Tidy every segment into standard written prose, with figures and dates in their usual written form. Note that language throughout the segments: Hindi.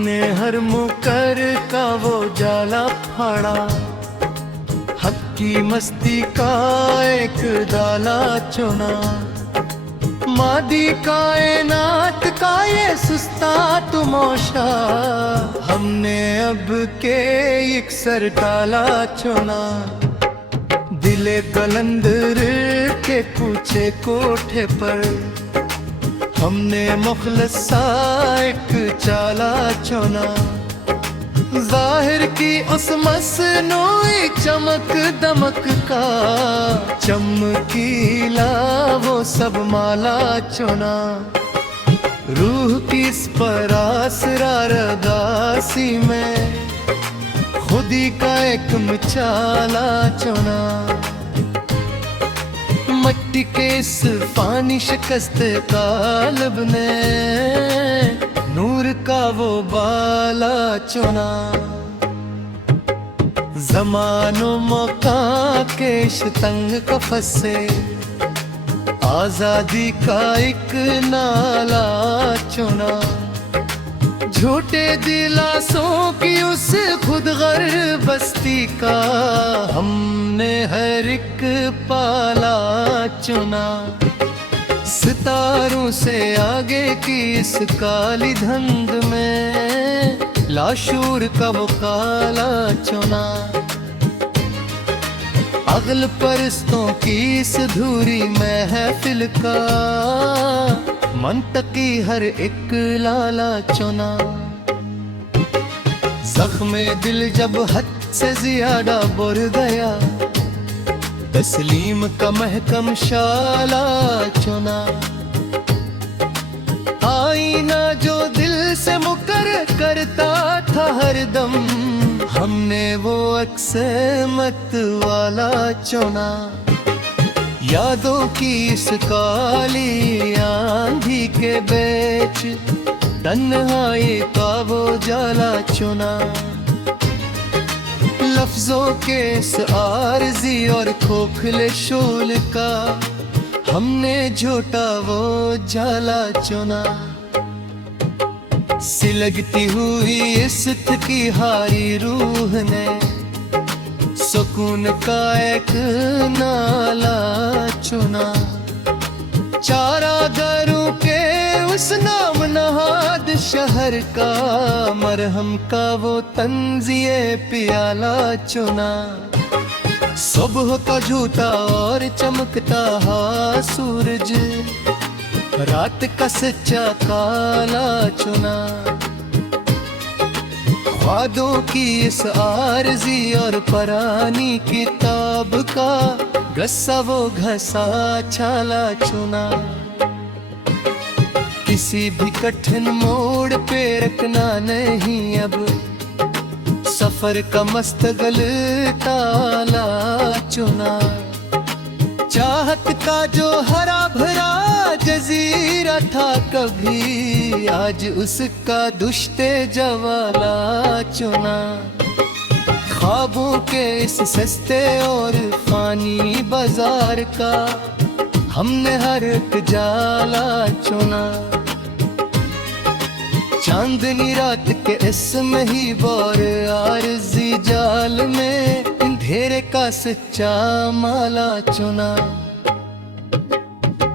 हमने हर मुकर का वो जाला फाड़ा, हक की मस्ती का एक दाला चुना। मादी कायनात का ये सुस्ता तुमोशा, हमने अब के एक सर टाला चुना। दिले कलंदर के पूछे कोठे पर, हमने मुखलसा एक चाला चुना। जाहिर की उस मसनूई चमक दमक का, चमकीला वो सब माला चुना। रूह की इस पर आसरारदासी में, खुदी का एक मचाला चुना। मट्टी के इस फानी शिकस्त कालब ने, नूर का वो बाला चुना। ज़मानो मौका के तंग कफस से, आज़ादी का एक नाला चुना। झूठे दिलासों की उस खुदगर बस्ती का, हमने हर एक पाला चुना। सितारों से आगे की इस काली धंध में, लाशूर का वो काला चुना। अगल परस्तों की इस धूरी महफिल का, मंतकी हर एक लाला चुना। जख्मे दिल जब हद से ज्यादा बुर गया, तस्लीम का महकम शाला चुना। आईना जो दिल से मुकर करता था हरदम, हमने वो अक्से मत वाला चुना। यादों की इस काली आंधी के बीच, तन्हाई का वो जाला चुना। लफ्जों के इस आरज़ी और खोखले शोल का, हमने झूठा वो जाला चुना। सिलगती हुई इस थकी हारी रूह ने, सुकून का एक नाला चुना। चारागारों के उस नाम नहाद शहर का, मरहम का वो तंजिए प्याला चुना। सुबह का झूठा और चमकता हा सूरज, रात का सच्चा काला चुना। ख्वाबों की इस आरज़ी और परानी किताब का, गस्सा वो घसा छाला चुना। किसी भी कठिन मोड़ पे रखना नहीं अब, सफर का मस्तगल ताला चुना। चाहत का जो हरा भरा जजीरा था कभी, आज उसका दुश्ते जवाला चुना। ख्वाबों के इस सस्ते और फानी बाजार का, हमने हर एक जाला चुना। चांदनी रात के इस ही बोर आरज़ी जाल में, अंधेरे का सच्चा माला चुना।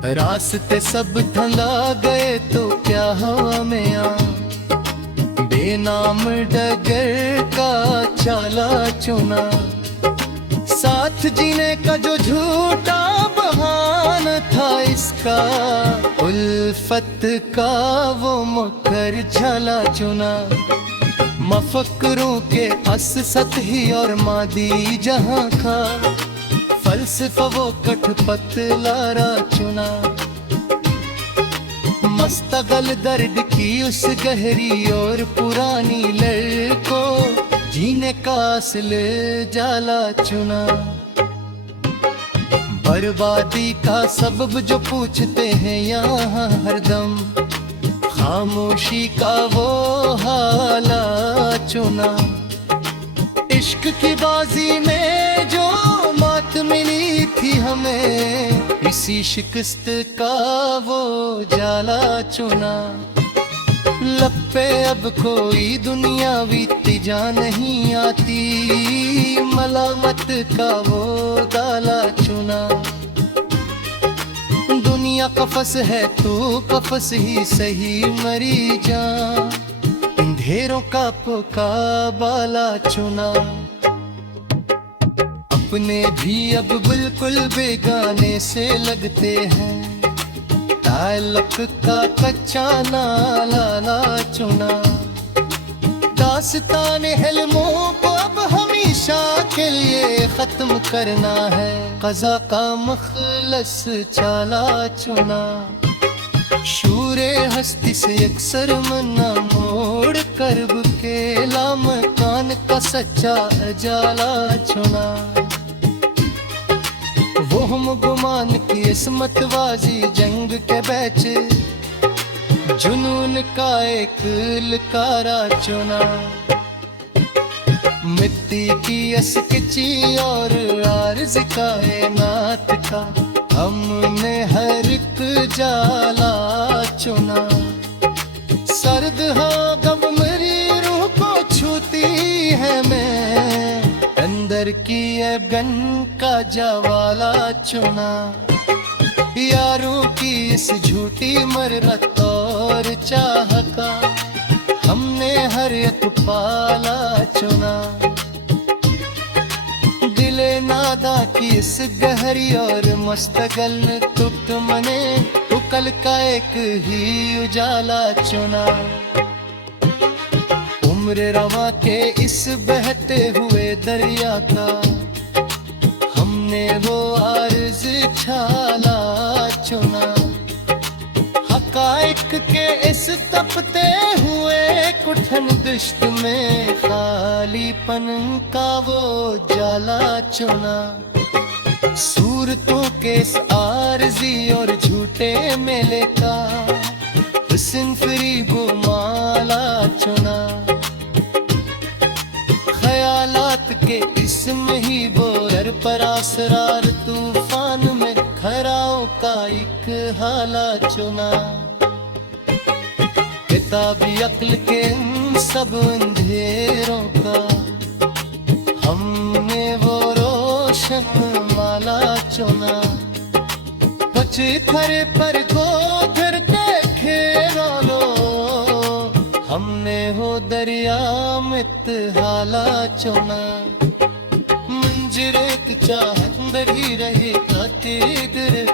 रास्ते सब ठंडा गए तो क्या हवा में आ, बेनाम डगर का चाला चुना। साथ जीने का जो झूठा बहाना था इसका, उल्फत का वो मुकर झाला चुना। मफक्रों के अस सतही और मादी जहां का, फलसफा वो कठपत लारा चुना। मस्तगल दर्द की उस गहरी और पुरानी लड़ को, जीने का असल जाला चुना। बर्बादी का सबब जो पूछते हैं यहाँ हरदम, खामोशी का वो हाला चुना। इश्क की बाजी में जो मात मिली थी हमें, इसी शिकस्त का वो जाला चुना। लब पे अब कोई दुनियावी तिजा नहीं आती, मलामत का वो गाला चुना। दुनिया कफस है तू कफस ही सही मरी जा, अंधेरों का मुकाबला चुना। अपने भी अब बिल्कुल बेगाने से लगते हैं, ताल्लुक का कच्चा नाला चुना। दास्तान हिल्मों को अब हमेशा के लिए खत्म करना है, क़ज़ा का मखलस चाला चुना। शूरे हस्ती से अक्सर मना मोड़ करब के लामकान का सच्चा अजाला चुना। वो हम गुमान की इस्मतवाजी जंग के बैच, जुनून का एक लकारा चुना। मिट्टी की अस्किची और आर्ज़ कायनात का हमने हर एक जाला चुना। सर्द हाँ गम मेरी रूह को छूती है, मैं अंदर की अगन का जवाला चुना। यारों की इस झूठी मररत और चाह का हमने हर एक पाला चुना। दिले नादा की इस गहरी और मस्तगल तुप्त मने उकल का एक ही उजाला चुना। उम्र रवा के इस बहते हुए दरिया का हमने वो आर्ज़ छाला चुना। हकाइक के इस तपते हुए कुठन दुश्त में खालीपन का वो जाला चुना। सूरतों के इस आर्ज़ी और झूठे मेले का सिंफरी माला चुना। ख्यालात के इसमें ही बोर पर असरार तूफान में खराओं का एक हाला चुना। किताबी अक्ल के इन सब अंधेरों का हमने वो रोशन माला चुना। बचे खरे पर गोधर देखे रो, हमने हो दरिया में हाला चुना। मंजर एक चाहत दरी रहे काते दर